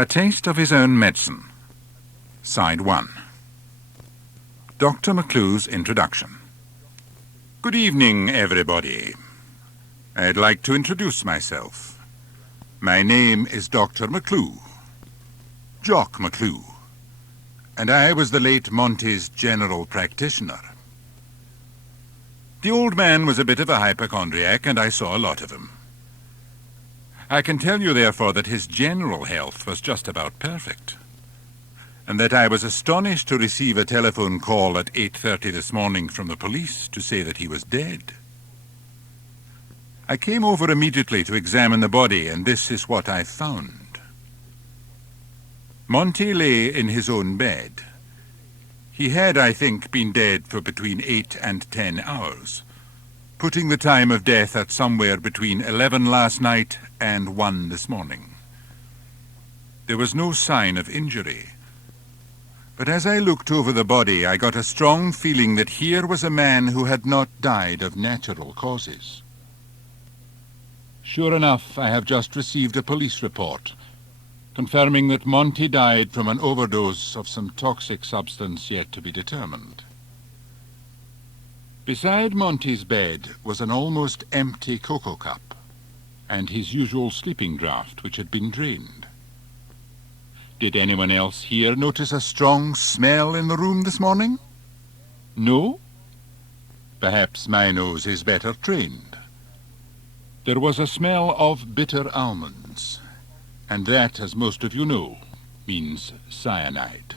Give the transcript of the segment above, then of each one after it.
A taste of his own medicine. Side 1. Dr. McClue's introduction. Good evening, everybody. I'd like to introduce myself. My name is Dr. McClue, Jock McClue, and I was the late Monty's general practitioner. The old man was a bit of a hypochondriac, and I saw a lot of him. I can tell you, therefore, that his general health was just about perfect, and that I was astonished to receive a telephone call at 8:30 this morning from the police to say that he was dead. I came over immediately to examine the body, and this is what I found. Monty lay in his own bed. He had, I think, been dead for between 8 and 10 hours, putting the time of death at somewhere between 11 last night and 1 this morning. There was no sign of injury, but as I looked over the body, I got a strong feeling that here was a man who had not died of natural causes. Sure enough, I have just received a police report confirming that Monty died from an overdose of some toxic substance yet to be determined. Beside Monty's bed was an almost empty cocoa cup and his usual sleeping draught, which had been drained. Did anyone else here notice a strong smell in the room this morning? No? Perhaps my nose is better trained. There was a smell of bitter almonds, and that, as most of you know, means cyanide.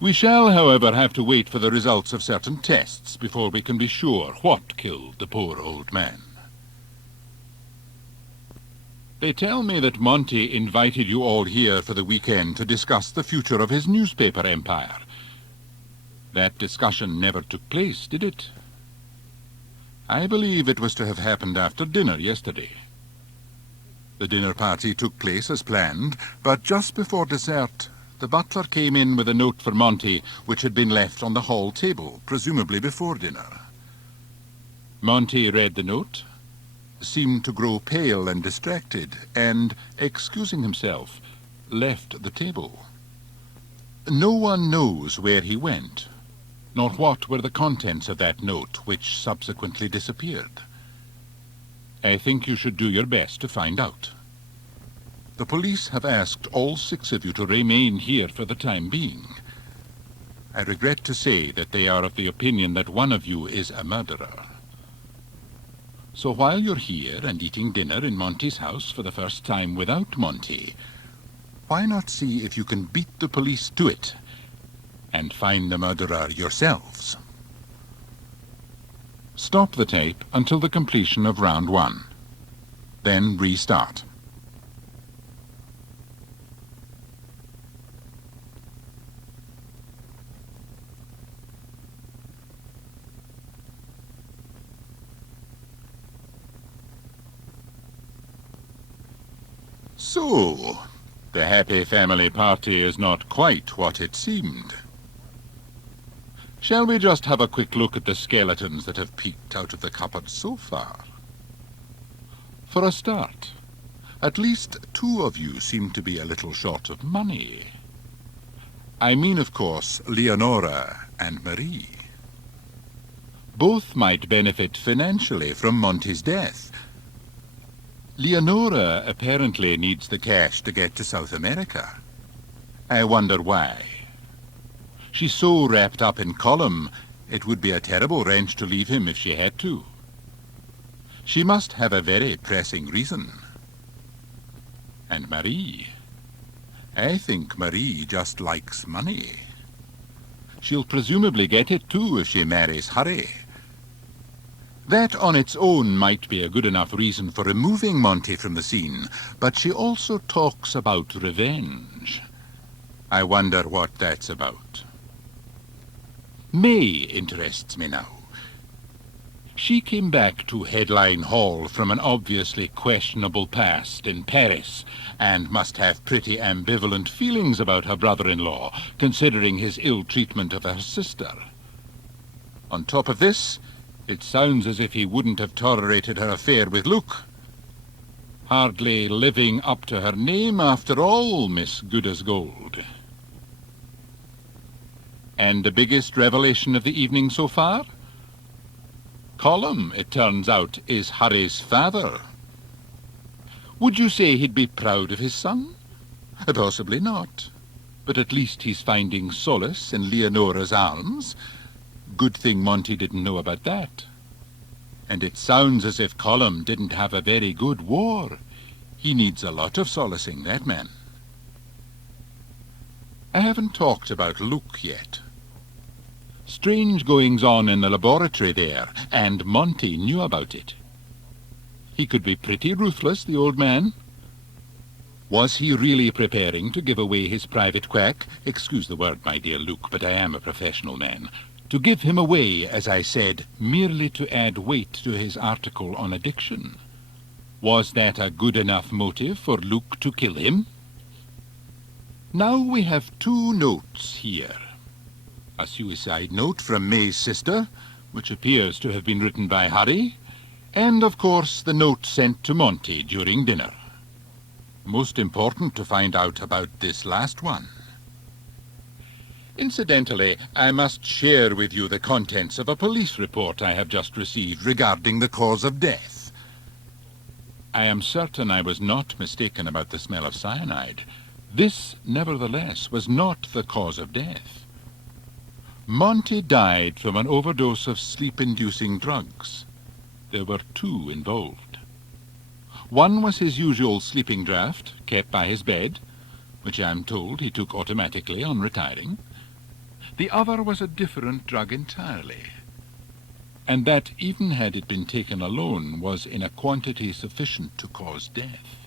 We shall, however, have to wait for the results of certain tests before we can be sure what killed the poor old man. They tell me that Monty invited you all here for the weekend to discuss the future of his newspaper empire. That discussion never took place, did it? I believe it was to have happened after dinner yesterday. The dinner party took place as planned, but just before dessert, the butler came in with a note for Monty, which had been left on the hall table, presumably before dinner. Monty read the note, seemed to grow pale and distracted, and, excusing himself, left the table. No one knows where he went, nor what were the contents of that note, which subsequently disappeared. I think you should do your best to find out. The police have asked all 6 of you to remain here for the time being. I regret to say that they are of the opinion that one of you is a murderer. So while you're here and eating dinner in Monty's house for the first time without Monty, why not see if you can beat the police to it and find the murderer yourselves? Stop the tape until the completion of round 1. Then restart. So, the happy family party is not quite what it seemed. Shall we just have a quick look at the skeletons that have peeked out of the cupboard so far? For a start, at least 2 of you seem to be a little short of money. I mean, of course, Leonora and Marie. Both might benefit financially from Monty's death. Leonora apparently needs the cash to get to South America. I wonder why. She's so wrapped up in Colum, it would be a terrible wrench to leave him if she had to. She must have a very pressing reason. And Marie. I think Marie just likes money. She'll presumably get it too if she marries Harry. That on its own might be a good enough reason for removing Monty from the scene, but she also talks about revenge. I wonder what that's about. May interests me now. She came back to Headline Hall from an obviously questionable past in Paris and must have pretty ambivalent feelings about her brother-in-law, considering his ill treatment of her sister. On top of this, it sounds as if he wouldn't have tolerated her affair with Luke. Hardly living up to her name after all, Miss Good-as-Gold. And the biggest revelation of the evening so far? Colum, it turns out, is Harry's father. Would you say he'd be proud of his son? Possibly not. But at least he's finding solace in Leonora's arms. Good thing Monty didn't know about that. And it sounds as if Colum didn't have a very good war. He needs a lot of solacing, that man. I haven't talked about Luke yet. Strange goings-on in the laboratory there, and Monty knew about it. He could be pretty ruthless, the old man. Was he really preparing to give away his private quack? Excuse the word, my dear Luke, but I am a professional man. To give him away, as I said, merely to add weight to his article on addiction. Was that a good enough motive for Luke to kill him? Now we have two notes here. A suicide note from May's sister, which appears to have been written by Harry, and, of course, the note sent to Monty during dinner. Most important to find out about this last one. Incidentally, I must share with you the contents of a police report I have just received regarding the cause of death. I am certain I was not mistaken about the smell of cyanide. This, nevertheless, was not the cause of death. Monty died from an overdose of sleep-inducing drugs. There were two involved. One was his usual sleeping draught, kept by his bed, which I am told he took automatically on retiring. The other was a different drug entirely, and that, even had it been taken alone, was in a quantity sufficient to cause death.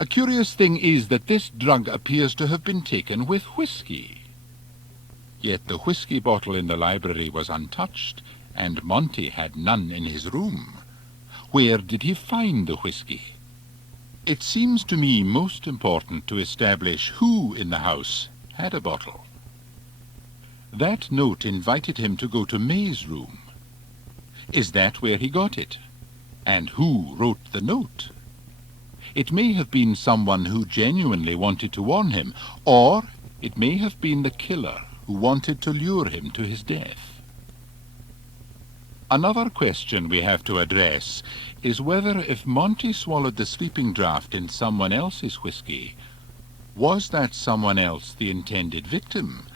A curious thing is that this drug appears to have been taken with whiskey. Yet the whiskey bottle in the library was untouched, and Monty had none in his room. Where did he find the whiskey? It seems to me most important to establish who in the house had a bottle. That note invited him to go to May's room. Is that where he got it? And who wrote the note? It may have been someone who genuinely wanted to warn him, or it may have been the killer who wanted to lure him to his death. Another question we have to address is whether, if Monty swallowed the sleeping draught in someone else's whiskey, was that someone else the intended victim,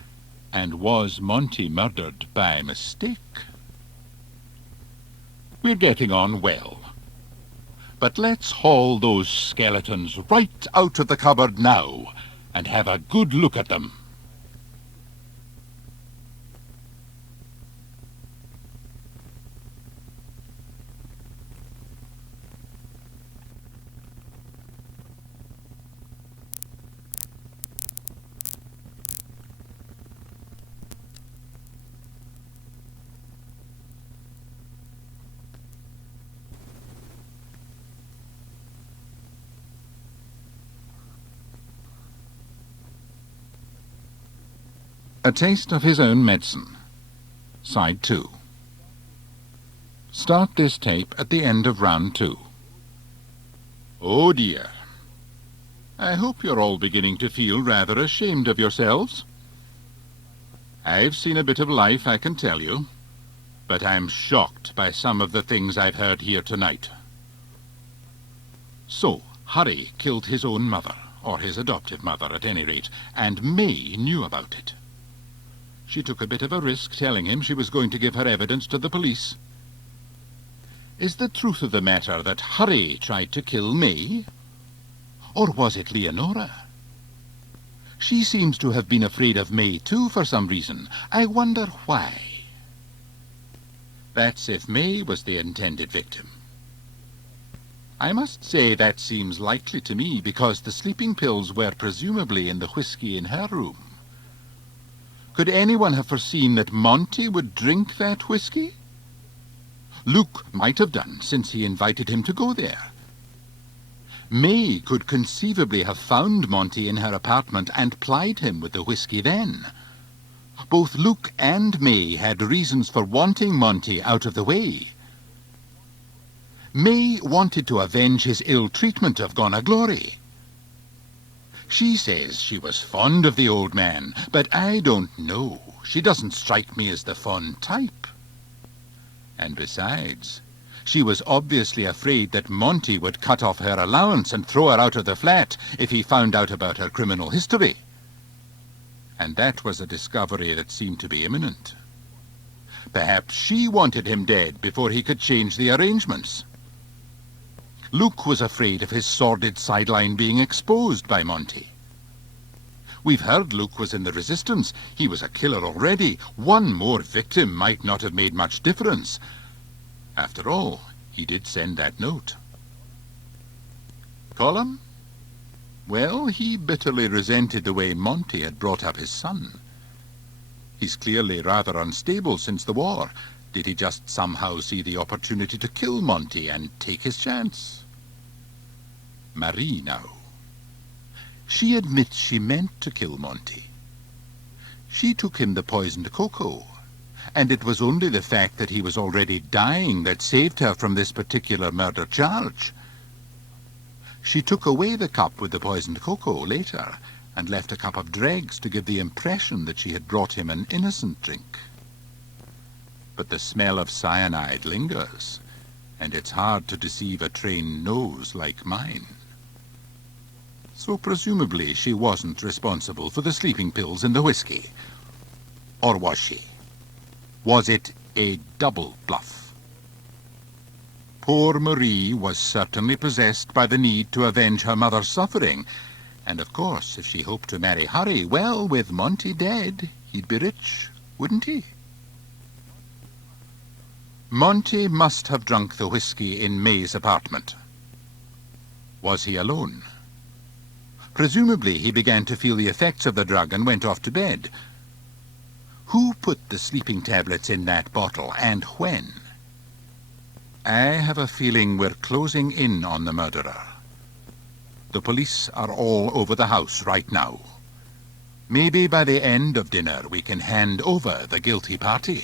and was Monty murdered by mistake? We're getting on well. But let's haul those skeletons right out of the cupboard now and have a good look at them. A taste of his own medicine. Side 2. Start this tape at the end of round 2. Oh dear. I hope you're all beginning to feel rather ashamed of yourselves. I've seen a bit of life, I can tell you, but I'm shocked by some of the things I've heard here tonight. So, Harry killed his own mother, or his adopted mother at any rate, and May knew about it. She took a bit of a risk telling him she was going to give her evidence to the police. Is the truth of the matter that Harry tried to kill May? Or was it Leonora? She seems to have been afraid of May too for some reason. I wonder why. That's if May was the intended victim. I must say that seems likely to me because the sleeping pills were presumably in the whiskey in her room. Could anyone have foreseen that Monty would drink that whiskey? Luke might have done, since he invited him to go there. May could conceivably have found Monty in her apartment and plied him with the whiskey then. Both Luke and May had reasons for wanting Monty out of the way. May wanted to avenge his ill treatment of Gonaglory. She says she was fond of the old man, but I don't know. She doesn't strike me as the fond type. And besides, she was obviously afraid that Monty would cut off her allowance and throw her out of the flat if he found out about her criminal history. And that was a discovery that seemed to be imminent. Perhaps she wanted him dead before he could change the arrangements. Luke was afraid of his sordid sideline being exposed by Monty. We've heard Luke was in the Resistance. He was a killer already. One more victim might not have made much difference. After all, he did send that note. Colum? Well, he bitterly resented the way Monty had brought up his son. He's clearly rather unstable since the war. Did he just somehow see the opportunity to kill Monty and take his chance? Marie now. She admits she meant to kill Monty. She took him the poisoned cocoa, and it was only the fact that he was already dying that saved her from this particular murder charge. She took away the cup with the poisoned cocoa later, and left a cup of dregs to give the impression that she had brought him an innocent drink. But the smell of cyanide lingers, and it's hard to deceive a trained nose like mine. So presumably she wasn't responsible for the sleeping pills in the whiskey. Or was she? Was it a double bluff? Poor Marie was certainly possessed by the need to avenge her mother's suffering, and of course, if she hoped to marry Harry, well, with Monty dead, he'd be rich, wouldn't he? Monty must have drunk the whiskey in May's apartment. Was he alone? Presumably he began to feel the effects of the drug and went off to bed. Who put the sleeping tablets in that bottle, and when? I have a feeling we're closing in on the murderer. The police are all over the house right now. Maybe by the end of dinner we can hand over the guilty party.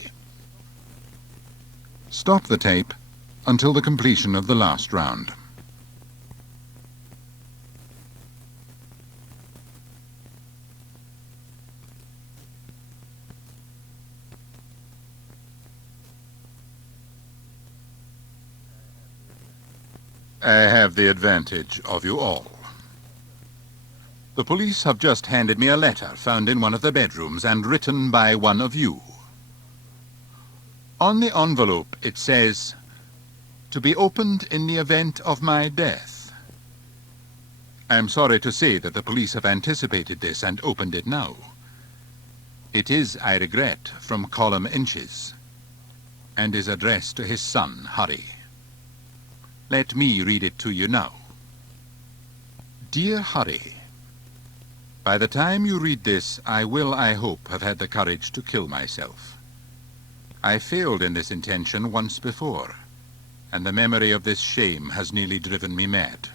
Stop the tape until the completion of the last round. I have the advantage of you all. The police have just handed me a letter found in one of the bedrooms and written by one of you. On the envelope it says, "To be opened in the event of my death." I'm sorry to say that the police have anticipated this and opened it now. It is, I regret, from Colum Inches, and is addressed to his son, Harry. Let me read it to you now. Dear Harry, by the time you read this, I will, I hope, have had the courage to kill myself. I failed in this intention once before, and the memory of this shame has nearly driven me mad.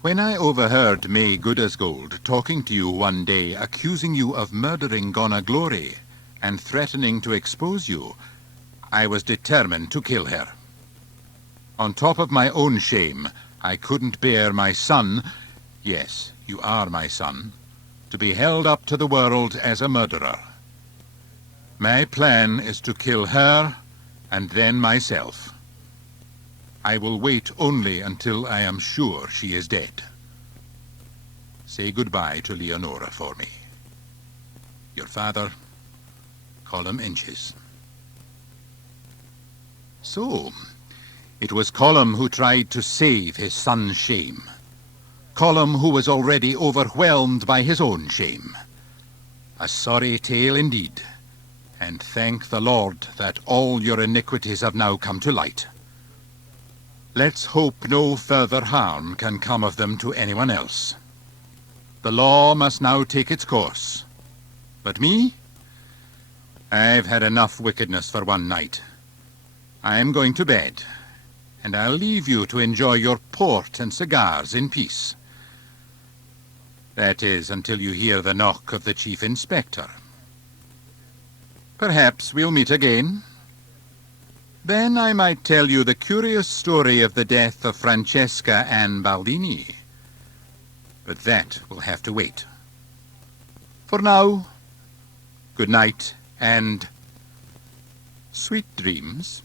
When I overheard May Goodasgold talking to you one day, accusing you of murdering Gonaglory and threatening to expose you, I was determined to kill her. On top of my own shame, I couldn't bear my son, yes, you are my son, to be held up to the world as a murderer. My plan is to kill her and then myself. I will wait only until I am sure she is dead. Say goodbye to Leonora for me. Your father, Colum Inches. So, it was Colum who tried to save his son's shame. Colum who was already overwhelmed by his own shame. A sorry tale indeed, and thank the Lord that all your iniquities have now come to light. Let's hope no further harm can come of them to anyone else. The law must now take its course. But me? I've had enough wickedness for one night. I'm going to bed, and I'll leave you to enjoy your port and cigars in peace. That is, until you hear the knock of the Chief Inspector. Perhaps we'll meet again. Then I might tell you the curious story of the death of Francesca Ann Baldini. But that will have to wait. For now, good night and sweet dreams.